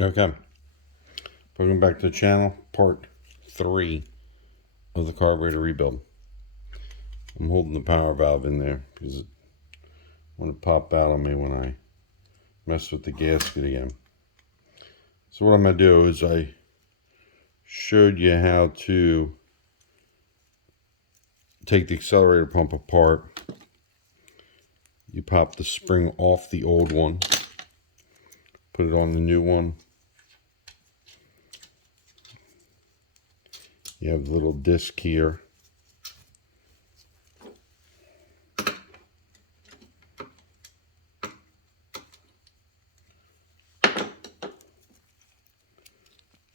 Okay, welcome back to the channel, part 3 of the carburetor rebuild. I'm holding the power valve in there because it wanted to pop out on me when I mess with the gasket again. So what I'm going to do is I showed you how to take the accelerator pump apart. You pop the spring off the old one, put it on the new one. You have the little disc here.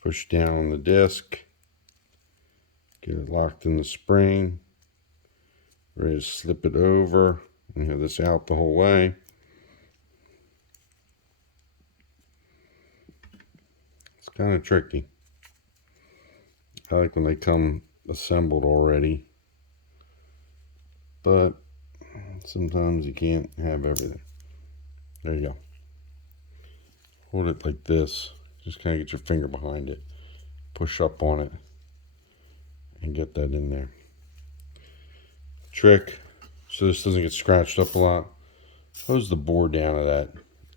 Push down on the disc, get it locked in the spring, ready to slip it over, and have this out the whole way. It's kind of tricky. I like when they come assembled already, but sometimes you can't have everything. There you go. Hold it like this. Just kind of get your finger behind it, push up on it, and get that in there. Trick, so this doesn't get scratched up a lot. Close the bore down of that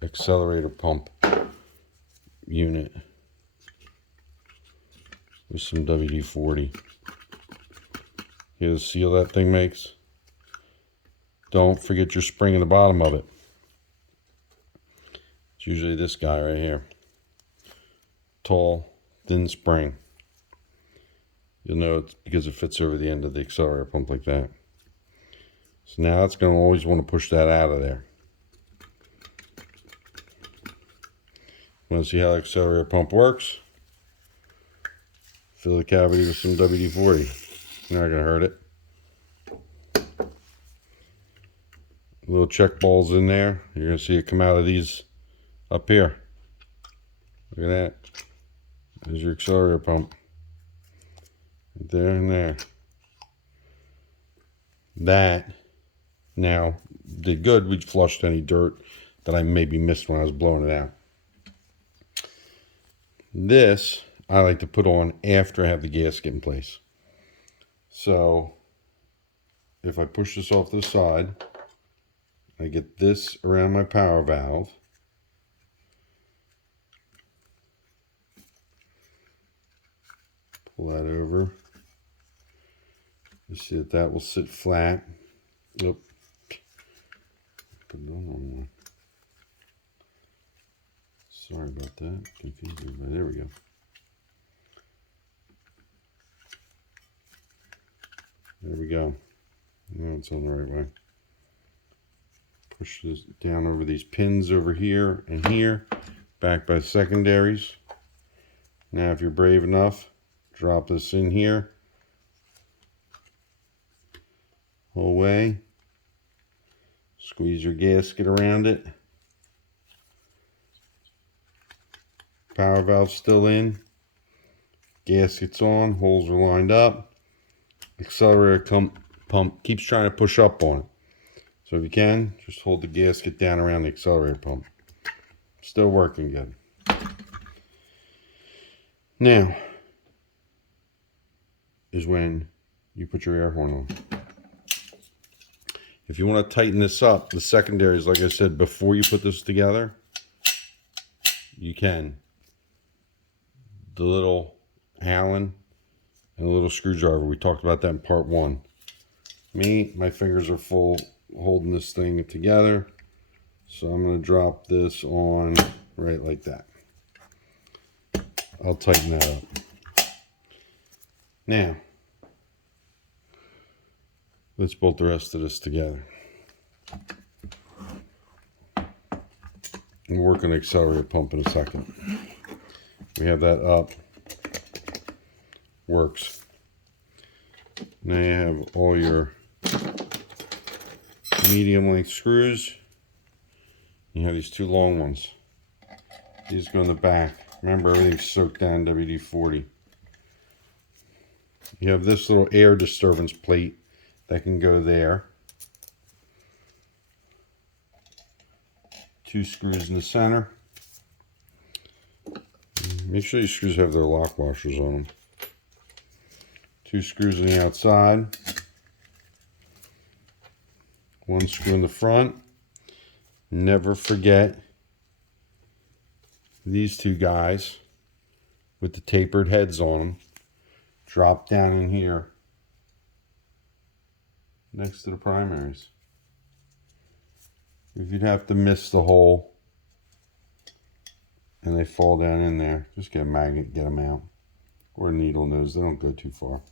accelerator pump unit with some WD-40. Hear the seal that thing makes? Don't forget your spring in the bottom of it. It's usually this guy right here. Tall, thin spring. You'll know it's because it fits over the end of the accelerator pump like that. So now it's going to always want to push that out of there. Want to see how the accelerator pump works? Fill the cavity with some WD-40. Not going to hurt it. Little check balls in there. You're going to see it come out of these up here. Look at that. There's your accelerator pump. Right there and there. That now did good. We flushed any dirt that I maybe missed when I was blowing it out. This I like to put on after I have the gasket in place. So if I push this off to the side, I get this around my power valve. Pull that over. You see that that will sit flat. Yep. Put it on the wrong one. Sorry about that. Confused everybody. There we go. There we go. Now it's on the right way. Push this down over these pins over here and here, back by the secondaries. Now if you're brave enough, drop this in here. Whole way. Squeeze your gasket around it. Power valve still in. Gasket's on. Holes are lined up. Accelerator pump keeps trying to push up on it. So if you can, just hold the gasket down around the accelerator pump. Still working good. Now is when you put your air horn on. If you want to tighten this up, the secondaries, like I said, before you put this together, you can. The little Allen and a little screwdriver, we talked about that in part 1. My fingers are full holding this thing together, so I'm going to drop this on right like that. I'll tighten that up. Now, let's bolt the rest of this together. We'll work on the accelerator pump in a second. We have that up. Works. Now you have all your medium length screws. You have these 2 long ones. These go in the back. Remember, everything's soaked down WD-40. You have this little air disturbance plate that can go there. 2 screws in the center. Make sure these screws have their lock washers on them. 2 screws on the outside. 1 screw in the front. Never forget these 2 guys with the tapered heads on them. Drop down in here next to the primaries. If you'd have to miss the hole and they fall down in there, just get a magnet, get them out. Or a needle nose, they don't go too far.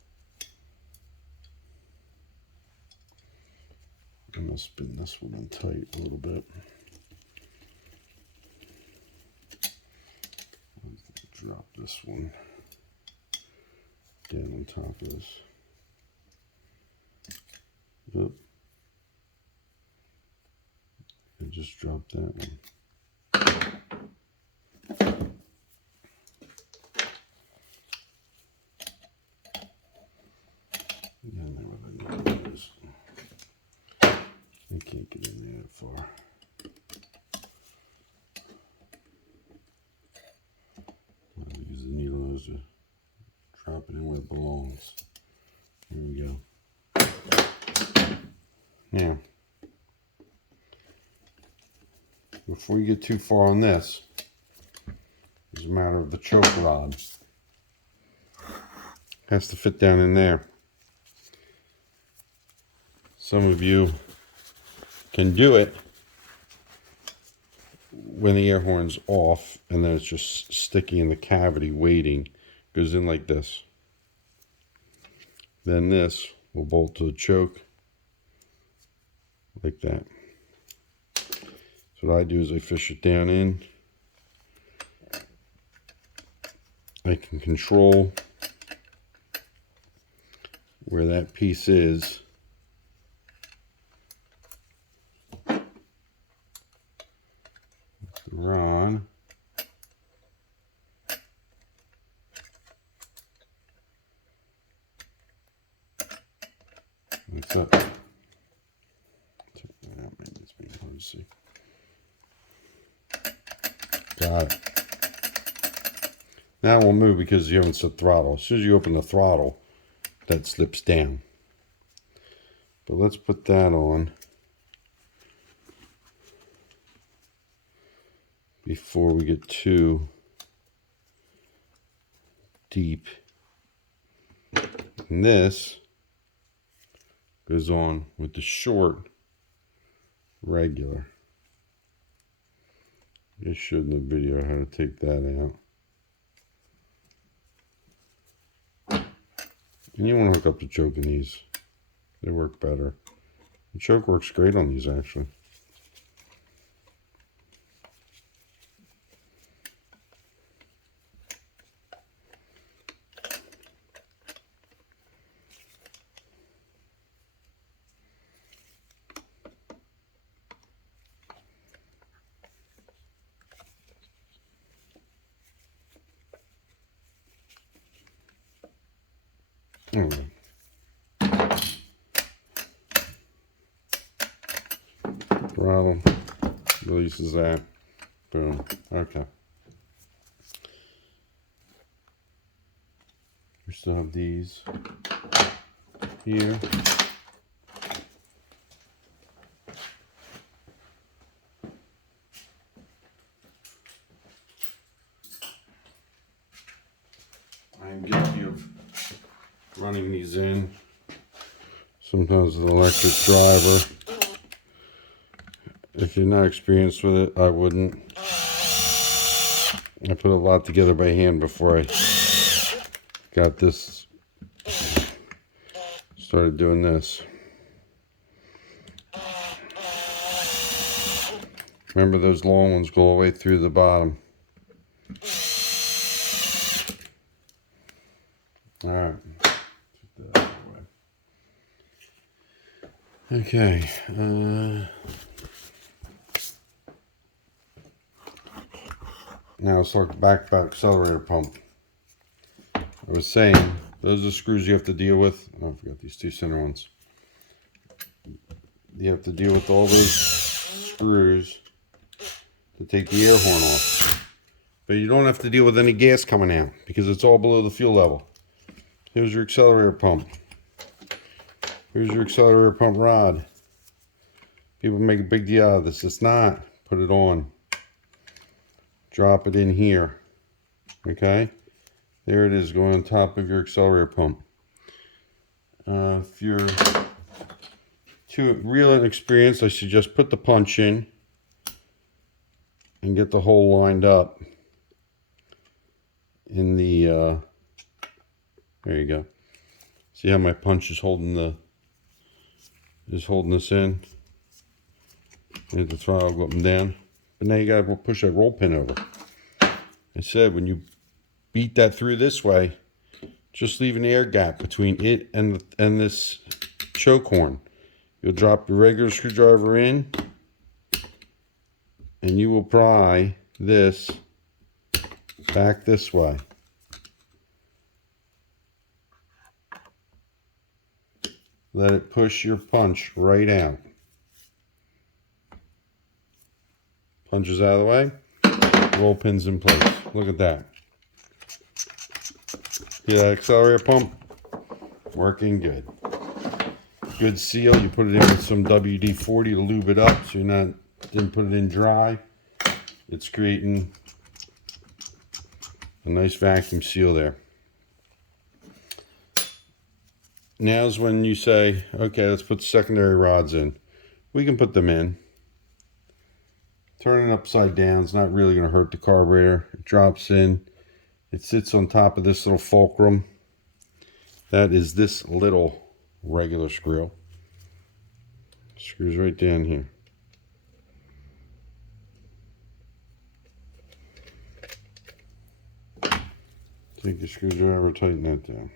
I'm going to spin this one in tight a little bit. Drop this one down on top of this. Yep. And just drop that one. And there where the needle is. I can't get in there that far. I'll use the needle nose to drop it in where it belongs. Here we go. Now, before you get too far on this, it's a matter of the choke rod. Has to fit down in there. Some of you can do it when the air horn's off and then it's just sticky in the cavity waiting. Goes in like this. Then this will bolt to the choke like that. So what I do is I fish it down in. I can control where that piece is. Rod. What's up? Maybe it's being hard to see. Got it. Now it will move because you haven't set throttle. As soon as you open the throttle, that slips down. But let's put that on before we get too deep. And this goes on with the short regular. I showed in the video how to take that out. And you want to hook up the choke in these. They work better. The choke works great on these actually. Anyway. Throttle releases that. Boom. Okay. We still have these here. I'm guilty of running these in. Sometimes with an electric driver. If you're not experienced with it, I wouldn't. I put a lot together by hand before I got this. Started doing this. Remember those long ones go all the way through the bottom. All right. Put that away. Okay. Now let's talk back about accelerator pump. I was saying, those are the screws you have to deal with. Oh, I forgot these 2 center ones. You have to deal with all those screws to take the air horn off. But you don't have to deal with any gas coming out because it's all below the fuel level. Here's your accelerator pump. Here's your accelerator pump rod. People make a big deal out of this. It's not. Put it on. Drop it in here. Okay? There it is, going on top of your accelerator pump. If you're too real inexperienced, I suggest put the punch in and get the hole lined up in the there you go. See how my punch is holding this in. Hit the throttle, go up and down. But now you gotta push that roll pin over. I said when you beat that through this way, just leave an air gap between it and this choke horn. You'll drop your regular screwdriver in, and you will pry this back this way. Let it push your punch right out. Punches out of the way, roll pins in place. Look at that. See that accelerator pump? Working good. Good seal. You put it in with some WD-40 to lube it up so you didn't put it in dry. It's creating a nice vacuum seal there. Now's when you say, okay, let's put secondary rods in. We can put them in. Turn it upside down. It's not really going to hurt the carburetor. It drops in. It sits on top of this little fulcrum. That is this little regular screw. Screws right down here. Take your screwdriver, tighten that down.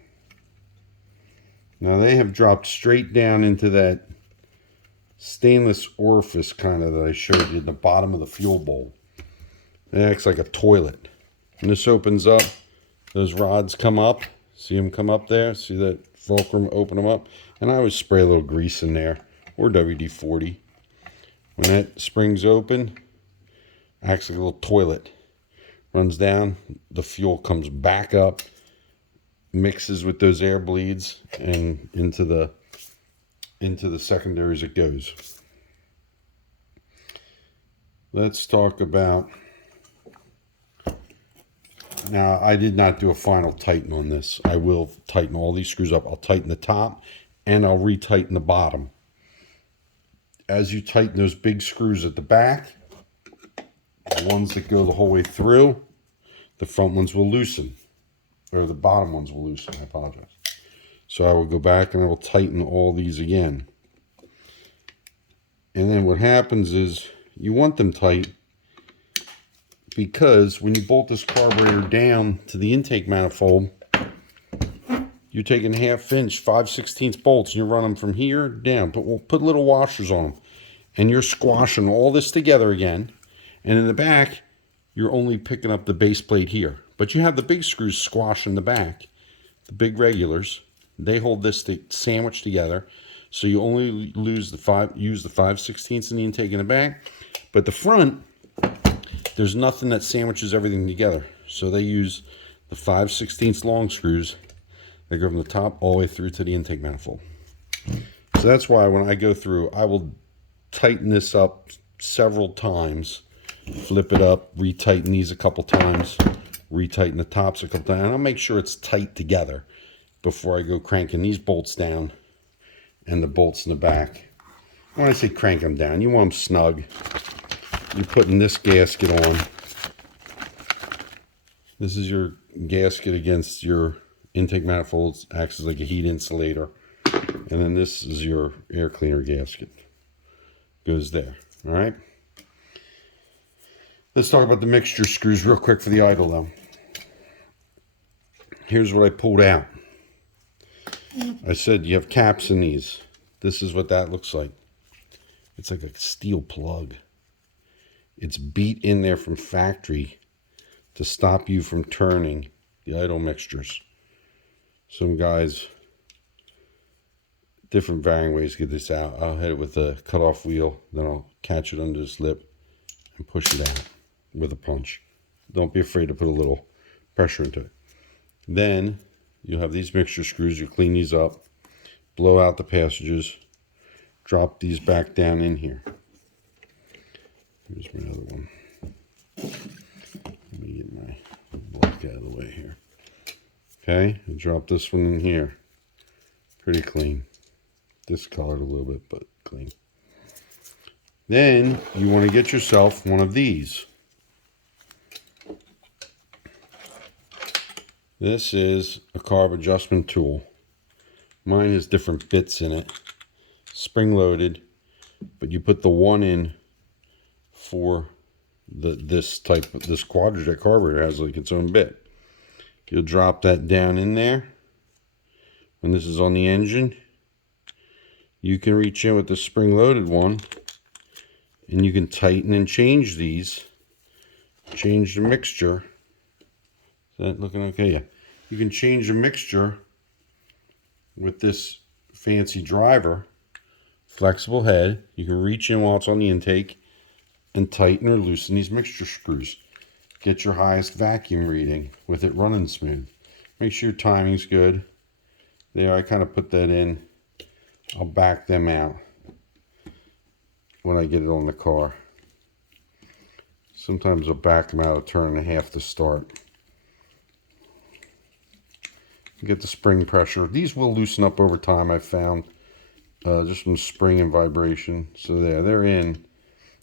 Now they have dropped straight down into that stainless orifice kind of that I showed you at the bottom of the fuel bowl. It acts like a toilet. When this opens up, those rods come up. See them come up there? See that fulcrum open them up? And I always spray a little grease in there, or WD-40. When that springs open, acts like a little toilet. Runs down, the fuel comes back up, mixes with those air bleeds, and into the secondaries it goes. Let's talk about, now I did not do a final tighten on this. I will tighten all these screws up. I'll tighten the top and I'll retighten the bottom. As you tighten those big screws at the back, the ones that go the whole way through, the front ones will loosen, or the bottom ones will loosen. I apologize. So I will go back and I will tighten all these again. And then what happens is you want them tight because when you bolt this carburetor down to the intake manifold, you're taking 1/2 inch, 5/16 bolts, and you're running them from here down. But we'll put little washers on them. And you're squashing all this together again. And in the back, you're only picking up the base plate here. But you have the big screws squash in the back, the big regulars. They hold this sandwich together. So you only use the 5/16 in the intake in the back. But the front, there's nothing that sandwiches everything together. So they use the 5/16 long screws. They go from the top all the way through to the intake manifold. So that's why when I go through, I will tighten this up several times. Flip it up, retighten these a couple times, retighten the tops a couple times, and I'll make sure it's tight together before I go cranking these bolts down and the bolts in the back. When I say crank them down, you want them snug. You're putting this gasket on. This is your gasket against your intake manifolds, acts as like a heat insulator. And then this is your air cleaner gasket. Goes there, all right? Let's talk about the mixture screws real quick for the idle though. Here's what I pulled out. I said you have caps in these. This is what that looks like. It's like a steel plug. It's beat in there from factory to stop you from turning the idle mixtures. Some guys, different varying ways to get this out. I'll hit it with a cutoff wheel, then I'll catch it under this lip and push it out with a punch. Don't be afraid to put a little pressure into it. Then you have these mixture screws. You clean these up, blow out the passages, drop these back down in here. Here's my other one. Let me get my block out of the way here. Okay, I drop this one in here. Pretty clean. Discolored a little bit, but clean. Then you want to get yourself one of these. This is a carb adjustment tool. Mine has different bits in it. Spring loaded, but you put the one in for this Quadrajet carburetor has like its own bit. You'll drop that down in there. When this is on the engine, you can reach in with the spring loaded one and you can tighten and change these. Change the mixture. Is that looking okay? Yeah. You can change the mixture with this fancy driver. Flexible head. You can reach in while it's on the intake and tighten or loosen these mixture screws. Get your highest vacuum reading with it running smooth. Make sure your timing's good. There, I kind of put that in. I'll back them out when I get it on the car. Sometimes I'll back them out a turn and a half to start. Get the spring pressure. These will loosen up over time, I've found, just from spring and vibration. So there, they're in.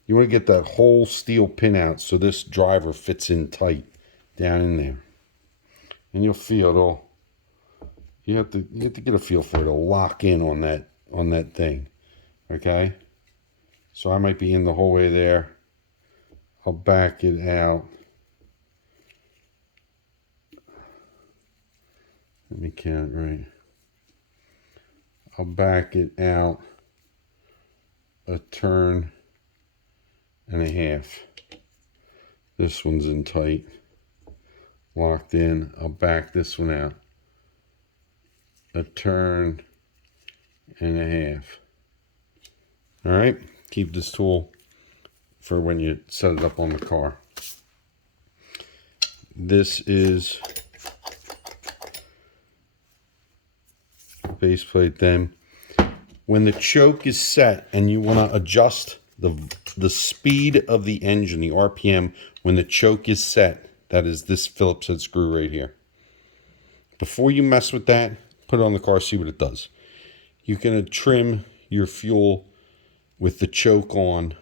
You want to get that whole steel pin out so this driver fits in tight down in there. And you'll feel it'll, you have to get a feel for it. It'll lock in on that thing. Okay? So I might be in the whole way there. I'll back it out. Let me count right. I'll back it out a turn and a half. This one's in tight, locked in. I'll back this one out a turn and a half. All right, keep this tool for when you set it up on the car. This is base plate. Then when the choke is set and you want to adjust the speed of the engine, the RPM, when the choke is set, that is this Phillips head screw right here. Before you mess with that, put it on the car, see what it does. You can trim your fuel with the choke on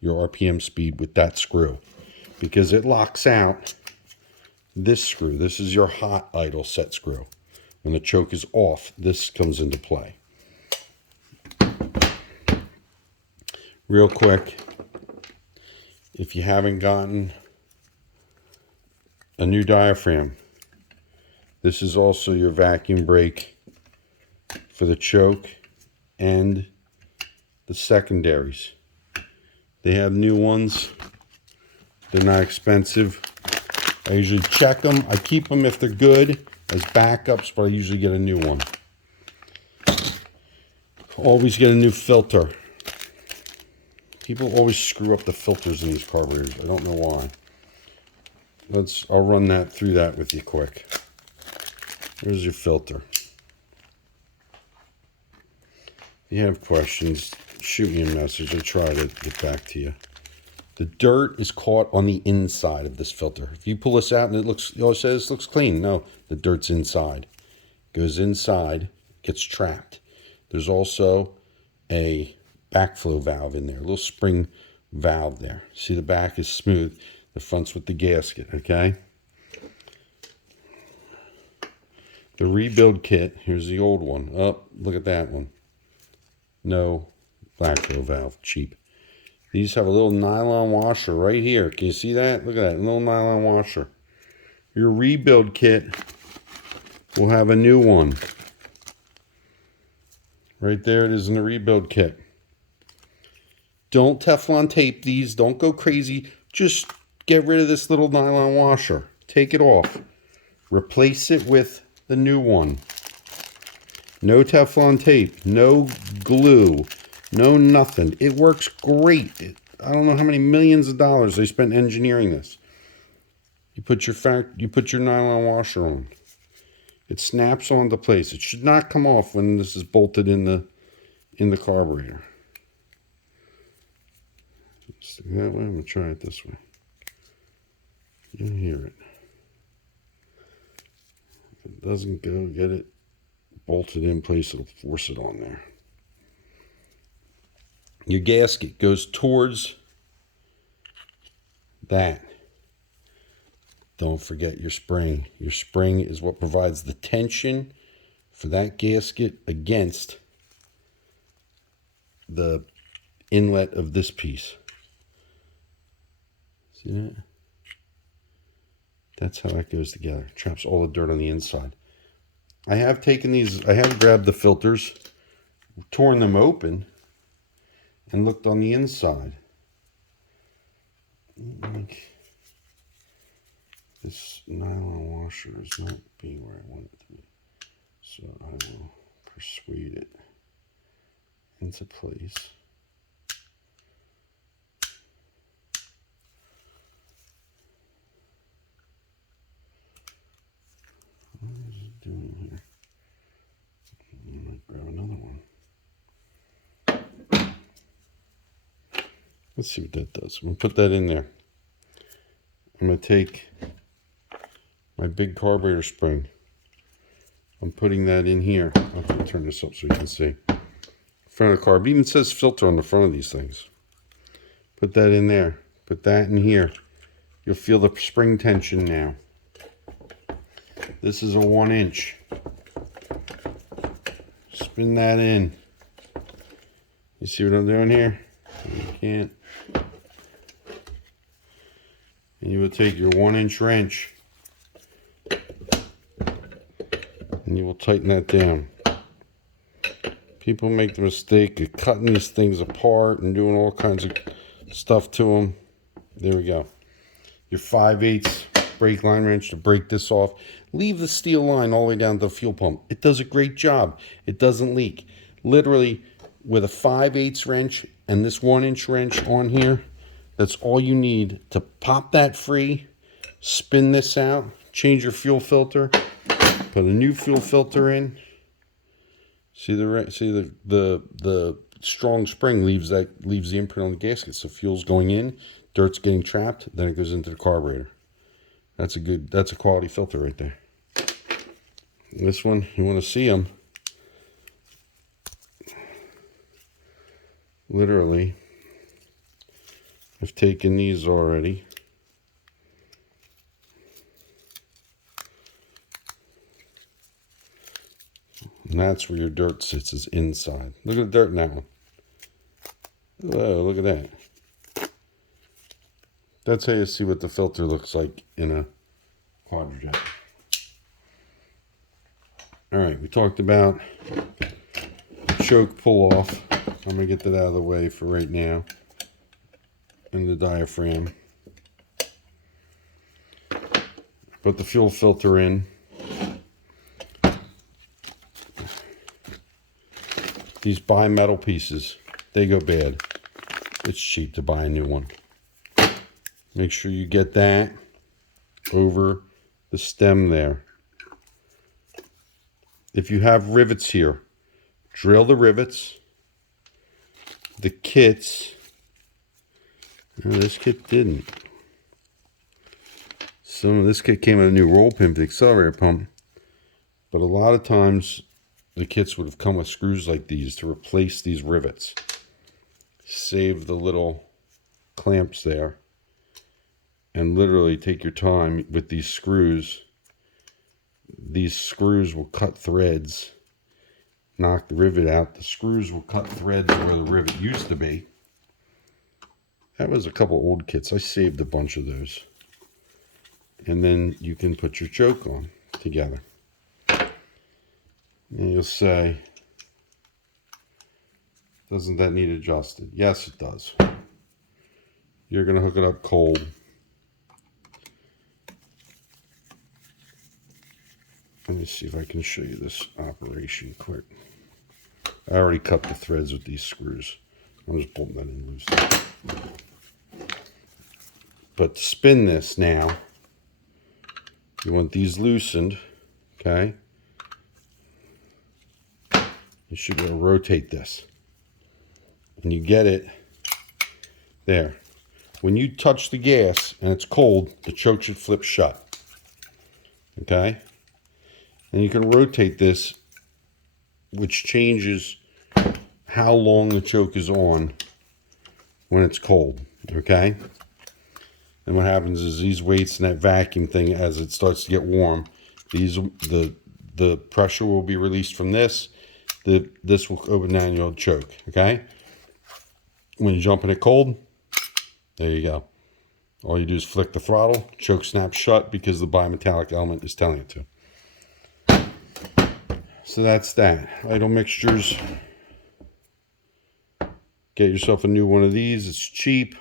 your RPM speed with that screw, because it locks out this screw. This is your hot idle set screw. When the choke is off, this comes into play. Real quick, if you haven't gotten a new diaphragm, this is also your vacuum brake for the choke and the secondaries. They have new ones. They're not expensive. I usually check them. I keep them if they're good as backups, but I usually get a new one. Always get a new filter. People always screw up the filters in these carburetors. I don't know why. I'll run through that with you quick. Here's your filter. If you have questions, shoot me a message. I'll try to get back to you. The dirt is caught on the inside of this filter. If you pull this out and it says looks clean. No, the dirt's inside. Goes inside, gets trapped. There's also a backflow valve in there, a little spring valve there. See, the back is smooth, the front's with the gasket, okay? The rebuild kit, here's the old one. Oh, look at that one. No backflow valve, cheap. These have a little nylon washer right here. Can you see that? Look at that, little nylon washer. Your rebuild kit will have a new one. Right there it is in the rebuild kit. Don't Teflon tape these. Don't go crazy. Just get rid of this little nylon washer. Take it off. Replace it with the new one. No Teflon tape. No glue. No nothing. It works great. I don't know how many millions of dollars they spent engineering this. You put your nylon washer on. It snaps onto place. It should not come off when this is bolted in the carburetor. Stick that way. I'm gonna try it this way. You'll hear it. If it doesn't go, get it bolted in place. It'll force it on there. Your gasket goes towards that. Don't forget your spring. Your spring is what provides the tension for that gasket against the inlet of this piece. See that? That's how that goes together. Traps all the dirt on the inside. I have grabbed the filters, torn them open, and looked on the inside. This nylon washer is not being where I want it to be. So I will persuade it into place. What is it doing here? I'm going to grab another one. Let's see what that does. I'm going to put that in there. I'm going to take my big carburetor spring. I'm putting that in here. I'll have to turn this up so you can see. Front of the carb. It even says filter on the front of these things. Put that in there. Put that in here. You'll feel the spring tension now. This is a 1-inch. Spin that in. You see what I'm doing here? You can't. And you will take your 1-inch wrench and you will tighten that down. People make the mistake of cutting these things apart and doing all kinds of stuff to them. There we go. Your 5/8 brake line wrench to break this off. Leave the steel line all the way down to the fuel pump. It does a great job. It doesn't leak. Literally, with a 5/8 wrench and this 1-inch wrench on here, that's all you need to pop that free, spin this out, change your fuel filter, put a new fuel filter in. See the strong spring leaves the imprint on the gasket. So fuel's going in, dirt's getting trapped, then it goes into the carburetor. That's a quality filter right there. And this one, you want to see them. Literally, I've taken these already. And that's where your dirt sits, is inside. Look at the dirt in that one. Whoa, look at that. That's how you see what the filter looks like in a Quadrajet. Alright, we talked about choke pull off. I'm going to get that out of the way for right now. And the diaphragm. Put the fuel filter in. These bimetal pieces, they go bad. It's cheap to buy a new one. Make sure you get that over the stem there. If you have rivets here, drill the rivets. The kits, no, this kit didn't. This kit came with a new roll pin for the accelerator pump, but a lot of times the kits would have come with screws like these to replace these rivets. Save the little clamps there and literally take your time with these screws. These screws will cut threads, knock the rivet out. The screws will cut threads where the rivet used to be. That was a couple old kits. I saved a bunch of those. And then you can put your choke on together. And you'll say, doesn't that need adjusted? Yes, it does. You're going to hook it up cold. Let me see if I can show you this operation quick. I already cut the threads with these screws. I'm just pulling that in loose. But to spin this now, You want these loosened, okay? You should be able to rotate this. And you get it there. When you touch the gas and it's cold, the choke should flip shut. Okay? And you can rotate this, which changes how long the choke is on when it's cold. Okay? And what happens is these weights and that vacuum thing, as it starts to get warm, the pressure will be released from this. This will open down your choke. Okay? When you jump in it cold, there you go. All you do is flick the throttle, choke snaps shut because the bimetallic element is telling it to. So that's that. Idle mixtures. Get yourself a new one of these. It's cheap.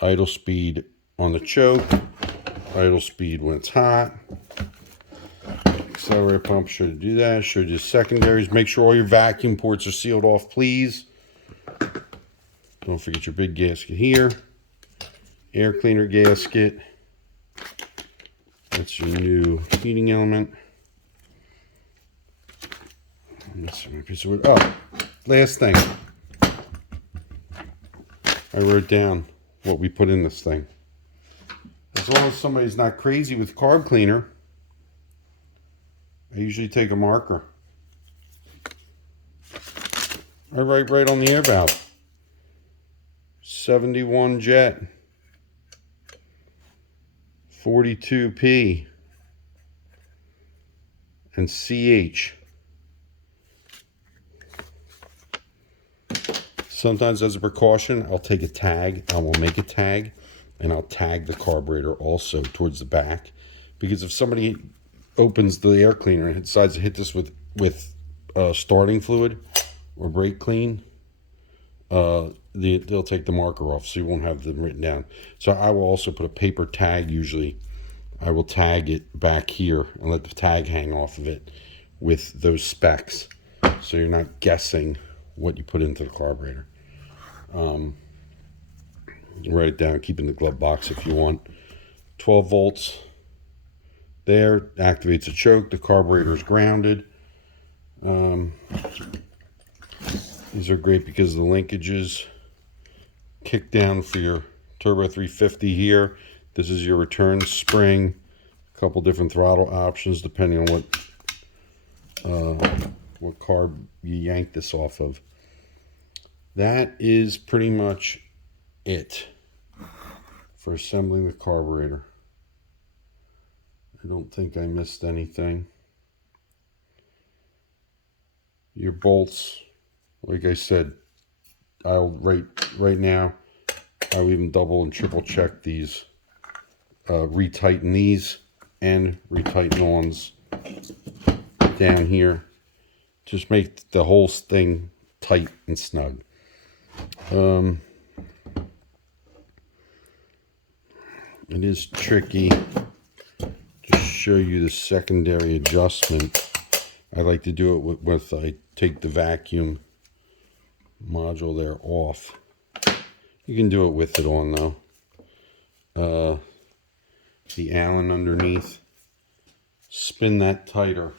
Idle speed on the choke. Idle speed when it's hot. Accelerator pump should do that. Should do secondaries. Make sure all your vacuum ports are sealed off, please. Don't forget your big gasket here. Air cleaner gasket. That's your new heating element. Let's see my piece of wood. Oh, last thing. I wrote down what we put in this thing. As long as somebody's not crazy with carb cleaner, I usually take a marker. I write right on the air valve. 71 jet. 42P. And CH. Sometimes as a precaution, I'll take a tag. I will make a tag, and I'll tag the carburetor also towards the back. Because if somebody opens the air cleaner and decides to hit this with starting fluid or brake clean, they'll take the marker off, so you won't have them written down. So I will also put a paper tag usually. I will tag it back here and let the tag hang off of it with those specs, so you're not guessing what you put into the carburetor. Write it down, keep it in the glove box if you want. 12 volts there, activates a choke. The carburetor is grounded. These are great because of the linkages. Kick down for your Turbo 350 here. This is your return spring. A couple different throttle options depending on what carb you yank this off of. That is pretty much it for assembling the carburetor. I don't think I missed anything. Your bolts, like I said, I'll right now, I'll even double and triple check these, retighten these and retighten the ones down here. Just make the whole thing tight and snug. It is tricky to show you the secondary adjustment. I like to do it with I take the vacuum module there off. You can do it with it on though. The Allen underneath. Spin that tighter.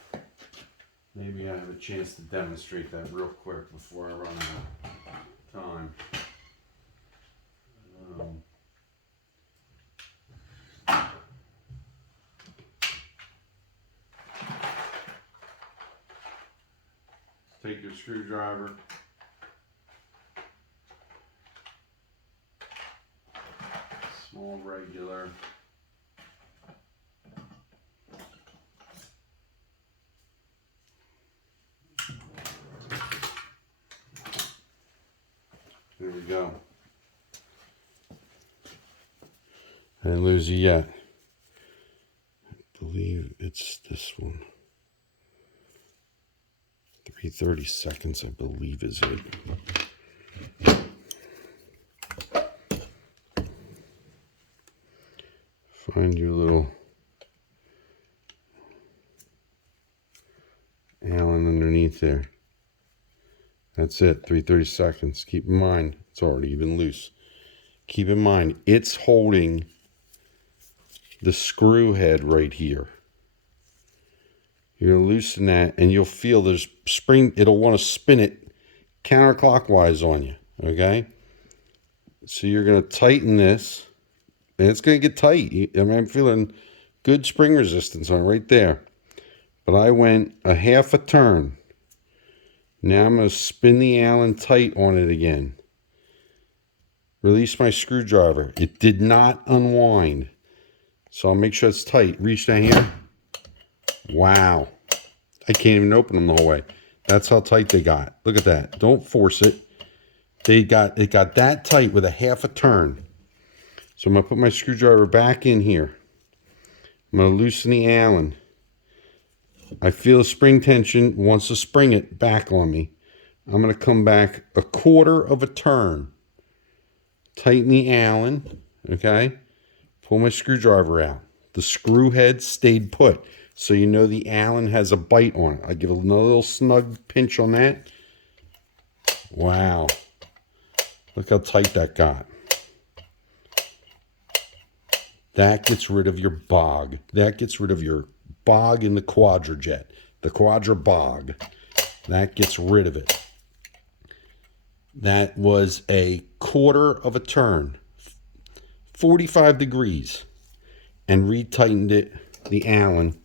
Maybe I have a chance to demonstrate that real quick before I run out of time. Take your screwdriver. Small regular. There we go. I didn't lose you yet. I believe it's this one. 330 seconds, I believe, is it. Find your little Allen underneath there. That's it, 330 seconds. Keep in mind, it's already even loose. Keep in mind, it's holding the screw head right here. You're going to loosen that, and you'll feel there's spring. It'll want to spin it counterclockwise on you, okay? So you're going to tighten this, and it's going to get tight. I mean, I'm feeling good spring resistance on it right there. But I went a half a turn. Now I'm going to spin the Allen tight on it again. Release my screwdriver. It did not unwind. So I'll make sure it's tight. Reach down here. Wow. I can't even open them the whole way. That's how tight they got. Look at that. Don't force it. It got that tight with a half a turn. So I'm going to put my screwdriver back in here. I'm going to loosen the Allen. I feel a spring tension. Wants to spring it back on me. I'm going to come back a quarter of a turn. Tighten the Allen. Okay. Pull my screwdriver out. The screw head stayed put. So you know the Allen has a bite on it. I give it another little snug pinch on that. Wow. Look how tight that got. That gets rid of your bog. That gets rid of your bog in the Quadrajet. The Quadra bog. That gets rid of it. That was a quarter of a turn. 45 degrees. And retightened it, the Allen,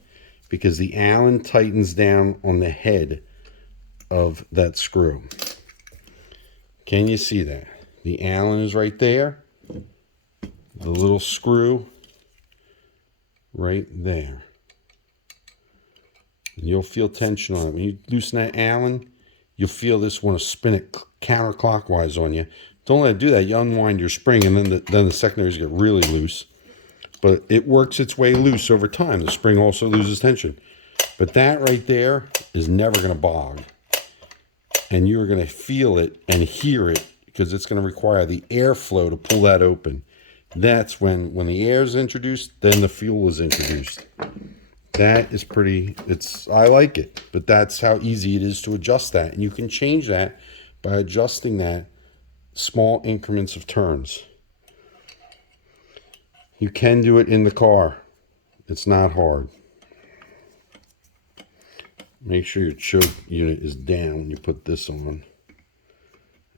because the Allen tightens down on the head of that screw. Can you see that? The Allen is right there. The little screw right there. And you'll feel tension on it. When you loosen that Allen, you'll feel this want to spin it counterclockwise on you. Don't let it do that. You unwind your spring, and then the secondaries get really loose. But it works its way loose over time. The spring also loses tension. But that right there is never going to bog. And you're going to feel it and hear it, because it's going to require the airflow to pull that open. That's when the air is introduced, then the fuel is introduced. That is pretty, I like it. But that's how easy it is to adjust that. And you can change that by adjusting that small increments of turns. You can do it in the car. It's not hard. Make sure your choke unit is down when you put this on.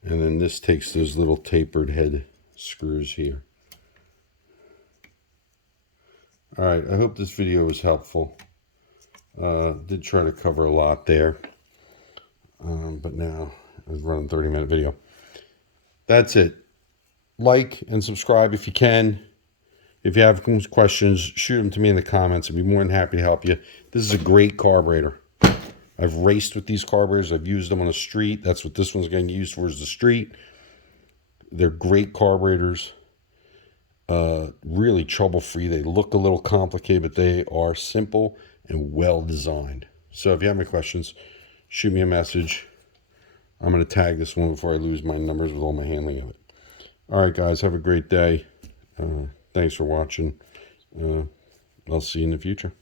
And then this takes those little tapered head screws here. Alright, I hope this video was helpful. Did try to cover a lot there. But now I was running a 30-minute video. That's it. Like and subscribe if you can. If you have questions, shoot them to me in the comments. I'd be more than happy to help you. This is a great carburetor. I've raced with these carburetors. I've used them on the street. That's what this one's going to get used for, is the street. They're great carburetors. Really trouble-free. They look a little complicated, but they are simple and well-designed. So if you have any questions, shoot me a message. I'm going to tag this one before I lose my numbers with all my handling of it. All right, guys. Have a great day. Thanks for watching. I'll see you in the future.